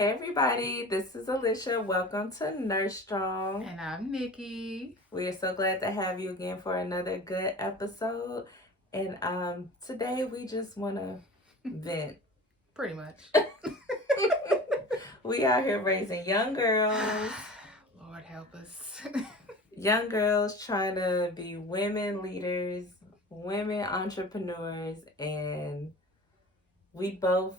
Hey everybody, this is Alicia. Welcome to Nurse Strong. And I'm Nikki. We are so glad to have you again for another good episode. And today we just want to vent. Pretty much. We out here raising young girls. Lord help us. Young girls trying to be women leaders, women entrepreneurs, and we both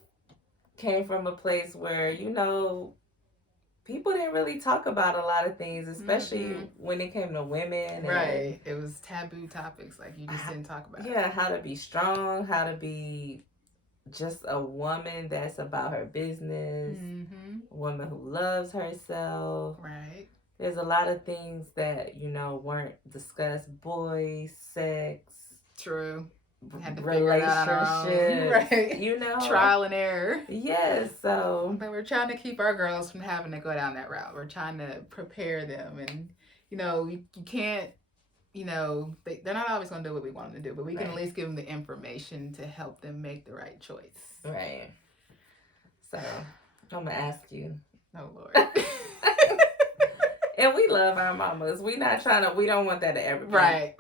came from a place where, people didn't really talk about a lot of things, especially when it came to women. Right. It was taboo topics, like you just didn't talk about. Yeah, how to be strong, how to be just a woman that's about her business, a woman who loves herself. Right. There's a lot of things that, weren't discussed. Boys, sex. True. Had to relationships, right? Trial and error. Yes, so. But we're trying to keep our girls from having to go down that route. We're trying to prepare them, and you can't. They're not always going to do what we want them to do, but we can at least give them the information to help them make the right choice. Right. So I'm gonna ask you. Oh Lord. And we love our mamas. We don't want that to ever be, right.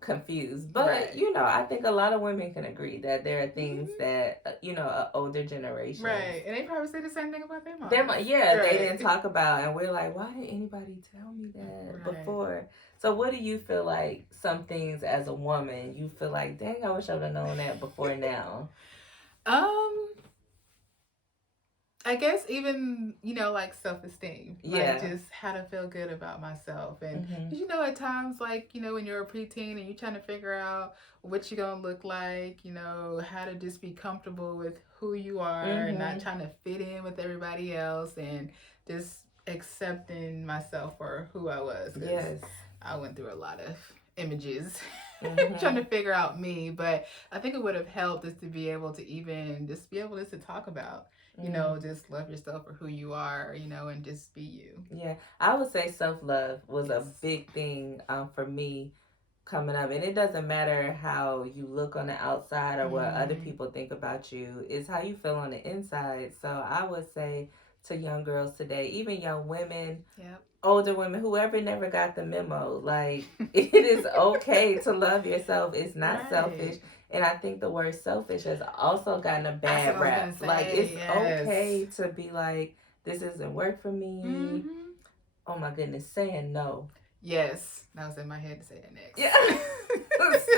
Confused. But, I think a lot of women can agree that there are things that, an older generation. Right. And they probably say the same thing about their moms. They didn't talk about. And we're like, why didn't anybody tell me that before? So what do you feel like some things as a woman, you feel like, dang, I wish I would have known that before now? I guess even, like self-esteem. Like just how to feel good about myself. And, at times, like, when you're a preteen and you're trying to figure out what you're going to look like, how to just be comfortable with who you are and not trying to fit in with everybody else and just accepting myself for who I was. Yes. I went through a lot of images trying to figure out me. But I think it would have helped us to be able to even just be able to talk about just love yourself for who you are, and just be you. Yeah, I would say self-love was a big thing for me coming up. And it doesn't matter how you look on the outside or what other people think about you. It's how you feel on the inside. So I would say to young girls today, even young women, older women, whoever never got the memo, like, it is okay to love yourself. It's not selfish. And I think the word selfish has also gotten a bad rap. Like, it's okay to be like, this doesn't work for me. Oh my goodness, saying no. Yes, that was in my head to say that next. Yeah.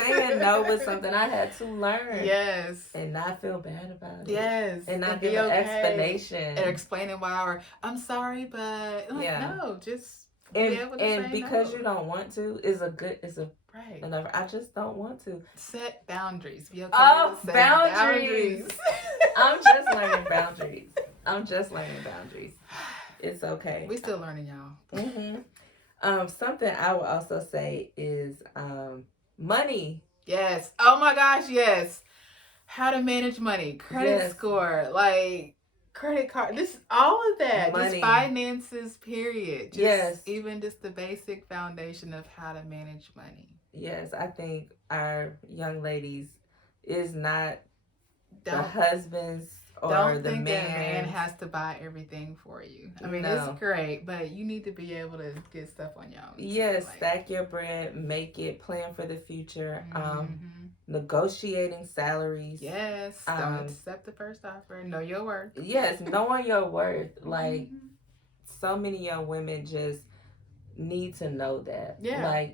Saying no was something I had to learn. Yes. And not feel bad about it. Yes. And not give an explanation. And explaining why, I'm sorry, but no, just be able to say because no. You don't want to is a right. Another, I just don't want to. Set boundaries. Be okay. Oh, boundaries. I'm just learning boundaries. It's okay. We still learning, y'all. Something I would also say is money. Yes. Oh my gosh, yes. How to manage money, credit score, like credit card, all of that, money. Just finances, period. Even just the basic foundation of how to manage money. Yes, I think our young ladies is not the husbands or don't the think man. That man has to buy everything for you. I mean, it's great, but you need to be able to get stuff on your own. Yes, stack your bread, make it, plan for the future. Negotiating salaries. Yes, don't accept the first offer. Know your worth. Yes, knowing your worth. Like, so many young women just need to know that,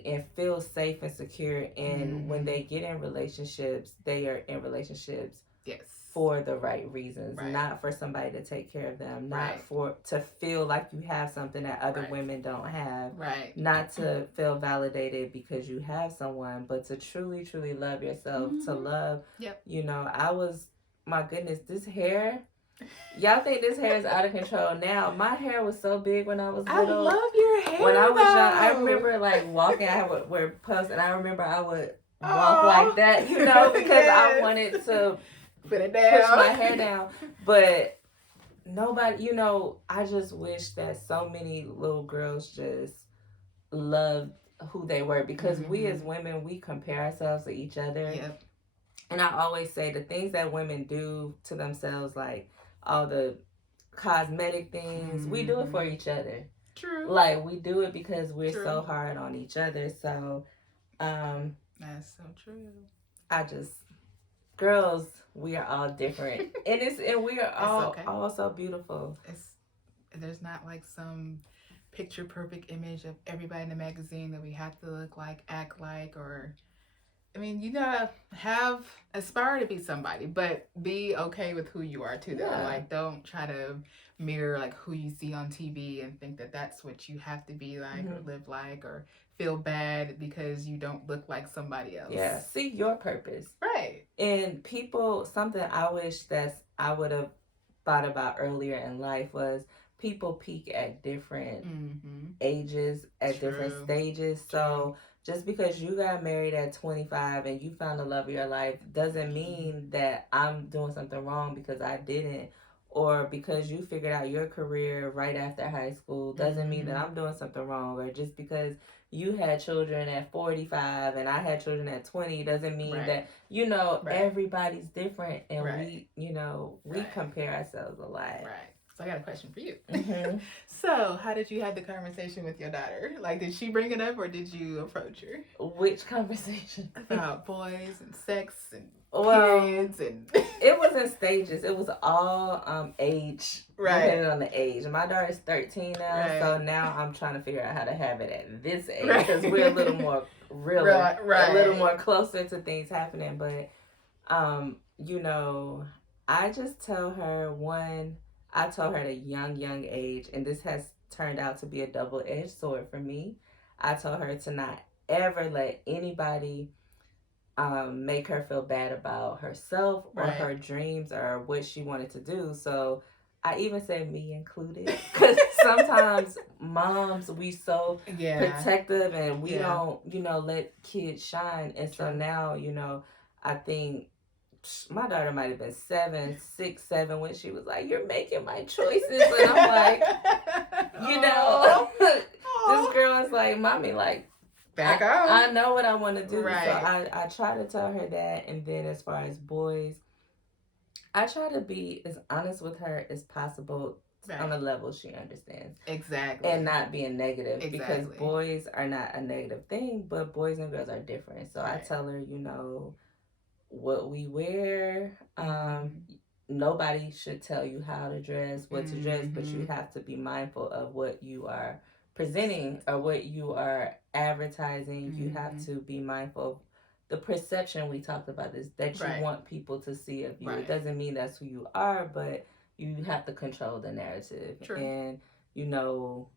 and feel safe and secure. And when they get in relationships, they are in relationships for the right reasons, not for somebody to take care of them, not for to feel like you have something that other women don't have, not to feel validated because you have someone, but to truly love yourself, to love. My goodness, this hair. Y'all think this hair is out of control now. My hair was so big when I was little. I love your hair. When I was young, I remember walking, I would wear puffs, and I remember I would walk like that, because I wanted to put it down, push my hair down. But nobody, I just wish that so many little girls just loved who they were, because we as women, we compare ourselves to each other. And I always say the things that women do to themselves, like all the cosmetic things. We do it for each other. True. Like, we do it because we're so hard on each other. So, that's so true. I just, girls, we are all different, and we are all so beautiful. There's not like some picture perfect image of everybody in the magazine that we have to look like, act like, or I mean, you gotta aspire to be somebody, but be okay with who you are too. Though, like, don't try to mirror like who you see on TV and think that that's what you have to be like or live like, or feel bad because you don't look like somebody else. Yeah, see your purpose. Right. And people, something I wish that I would have thought about earlier in life was people peak at different ages, at different stages. So just because you got married at 25 and you found the love of your life doesn't mean that I'm doing something wrong because I didn't. Or because you figured out your career right after high school doesn't mean that I'm doing something wrong. Or just because you had children at 45 and I had children at 20 doesn't mean that, you know, everybody's different. And we, you know, we compare ourselves a lot. Right. So I got a question for you. So how did you have the conversation with your daughter? Like, did she bring it up or did you approach her? Which conversation? About boys and sex and periods and... It was in stages. It was all age, depending on the age. My daughter's 13 now, so now I'm trying to figure out how to have it at this age because we're a little more realer, a little more closer to things happening. But, you know, I just tell her I told her at a young age, and this has turned out to be a double-edged sword for me. I told her to not ever let anybody make her feel bad about herself or her dreams or what she wanted to do. So I even said me included, because sometimes moms, we so protective and we don't, you know, let kids shine. And so now, you know, I think my daughter might have been 6, 7 when she was like, "You're making my choices," and I'm like, you know, this girl is like, "Mommy, like, back up. I know what I want to do." So I try to tell her that. And then as far as boys, I try to be as honest with her as possible on a level she understands. Exactly. And not being negative, because boys are not a negative thing, but boys and girls are different. So I tell her, you know, what we wear, nobody should tell you how to dress, what to dress, but you have to be mindful of what you are presenting or what you are advertising. You have to be mindful of the perception. We talked about this, that you want people to see of you. It doesn't mean that's who you are, but you have to control the narrative. And, you know,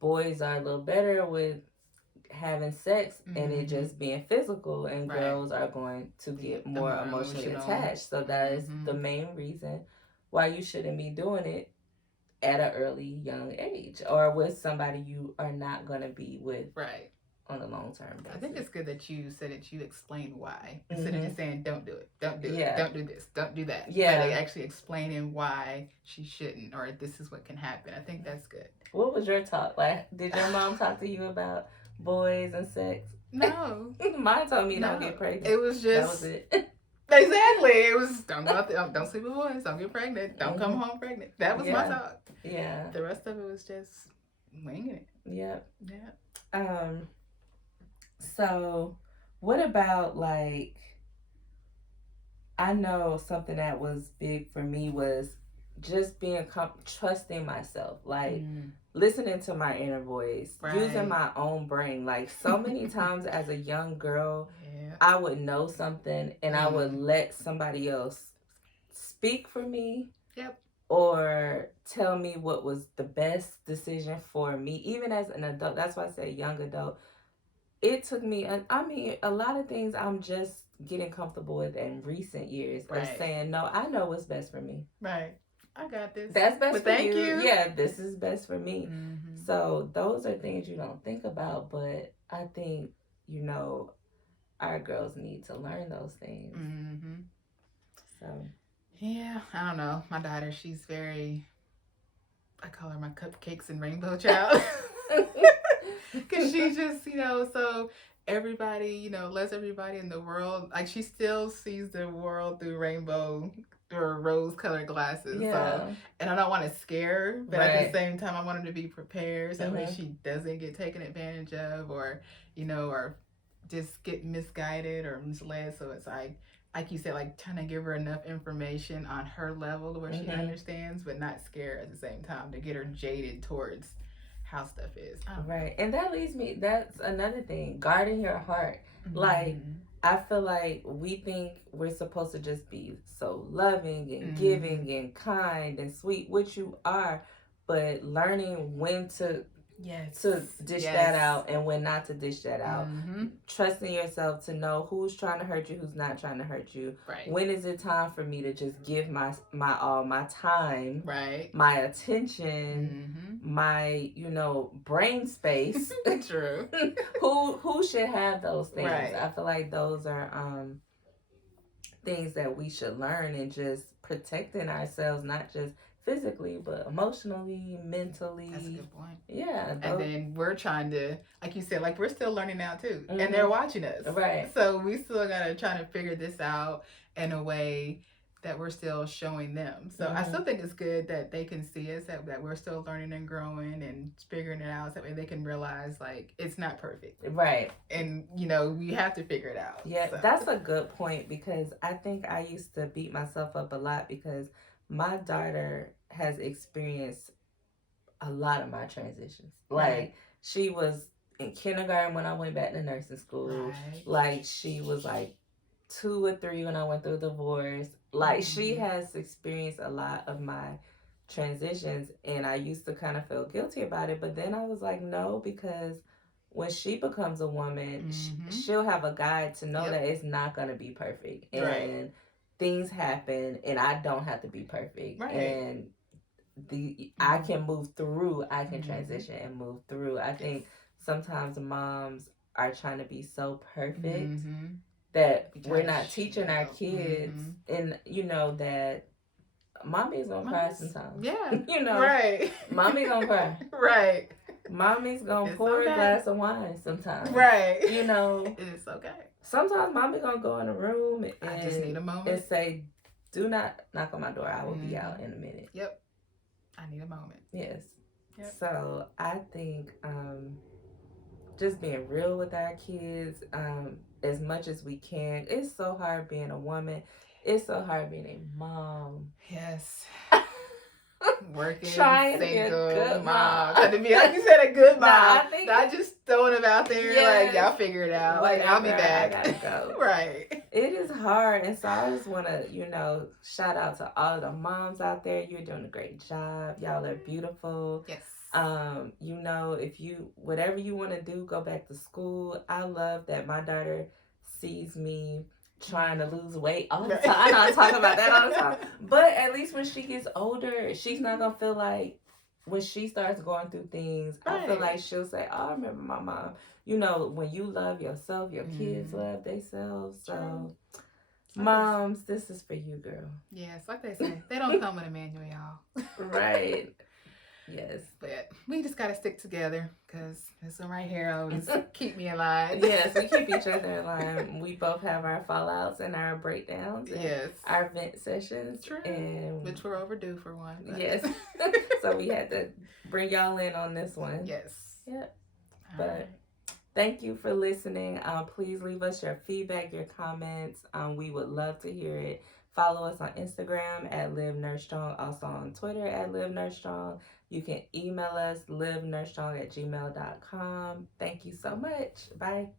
boys are a little better with having sex and it just being physical, and girls are going to get more emotionally attached. So that is the main reason why you shouldn't be doing it at an early young age or with somebody you are not going to be with on a long-term basis. I think it's good that you said that you explained why instead of just saying don't do it, don't do it, don't do this, don't do that. Like actually explaining why she shouldn't, or this is what can happen. I think that's good. What was your talk like? Did your mom talk to you about boys and sex? No. Mine told me don't get pregnant. It was just... That was it. Exactly. It was don't sleep with boys, don't get pregnant, don't come home pregnant. That was my talk. Yeah. The rest of it was just winging it. Yep. Yeah. So what about, like, I know something that was big for me was just being trusting myself, like listening to my inner voice, using my own brain. Like, so many times as a young girl, I would know something and I would let somebody else speak for me or tell me what was the best decision for me, even as an adult. That's why I say young adult. It took me, a lot of things I'm just getting comfortable with in recent years of saying, no, I know what's best for me. Right. I got this. That's best for you. Yeah, this is best for me. So those are things you don't think about, but I think, you know, our girls need to learn those things. So. Yeah, I don't know. My daughter, she's very, I call her my cupcakes and rainbow child. Because she just, you know, so everybody, you know, lets everybody in the world, like, she still sees the world through or rose-colored glasses. Yeah. So, and I don't want to scare her, but at the same time, I want her to be prepared so that way she doesn't get taken advantage of, or or just get misguided or misled. So it's like you said, like trying to give her enough information on her level to where she understands, but not scare at the same time to get her jaded towards how stuff is. Right. And that leads me, that's another thing, guarding your heart. Like, I feel like we think we're supposed to just be so loving and giving and kind and sweet, which you are, but learning when to dish that out and when not to dish that out. Trusting yourself to know who's trying to hurt you, who's not trying to hurt you. Right. When is it time for me to just give my all, my time, my attention, my brain space. True. Who should have those things? Right. I feel like those are things that we should learn, and just protecting ourselves, not just physically, but emotionally, mentally. That's a good point. Yeah. And then we're trying to, like you said, like we're still learning now too. And they're watching us. Right. So we still gotta try to figure this out in a way that we're still showing them. So I still think it's good that they can see us, that we're still learning and growing and figuring it out, so that way they can realize like it's not perfect. Right. And we have to figure it out. Yeah, so. That's a good point, because I think I used to beat myself up a lot because my daughter has experienced a lot of my transitions. Like, she was in kindergarten when I went back to nursing school. Right. Like, she was like 2 or 3 when I went through divorce. Like, she has experienced a lot of my transitions, and I used to kind of feel guilty about it. But then I was like, no, because when she becomes a woman, she'll have a guide to know that it's not going to be perfect. And things happen, and I don't have to be perfect. Right. And I can move through, I can transition and move through. I think sometimes moms are trying to be so perfect that we're not teaching our kids, and that mommy's gonna cry sometimes. Yeah. Right. Mommy gonna cry. Right. Mommy's gonna pour a glass of wine sometimes. Right. It is okay. Sometimes mommy gonna go in a room and I just need a moment and say, "Do not knock on my door. I will be out in a minute." Yep. I need a moment. Yes. Yep. So I think just being real with our kids as much as we can. It's so hard being a woman. It's so hard being a mom. Yes. Working, trying single, to be a good mom. Trying to be, like you said, a good mom. Not just throwing them out there, like, y'all figure it out. Like, I'll be back. I gotta go. Right. It is hard. And so I just want to, shout out to all the moms out there. You're doing a great job. Y'all are beautiful. Yes. If you, whatever you want to do, go back to school. I love that my daughter sees me trying to lose weight all the time. I know I talk about that all the time. But at least when she gets older, she's not going to feel like when she starts going through things, I feel like she'll say, oh, I remember my mom. When you love yourself, your kids love themselves. So, moms, this is for you, girl. Yes, like they say, they don't come with a manual, y'all. Right. Yes. But we just got to stick together, because this one right here always keep me in line. Yes, we keep each other in line. We both have our fallouts and our breakdowns. And yes. Our vent sessions. True. Which we're overdue for one. But. Yes. So we had to bring y'all in on this one. Yes. Yep. But thank you for listening. Please leave us your feedback, your comments. We would love to hear it. Follow us on Instagram at Live Nurse Strong, also on Twitter at Live Nurse Strong. You can email us livenursestrong@gmail.com. Thank you so much. Bye.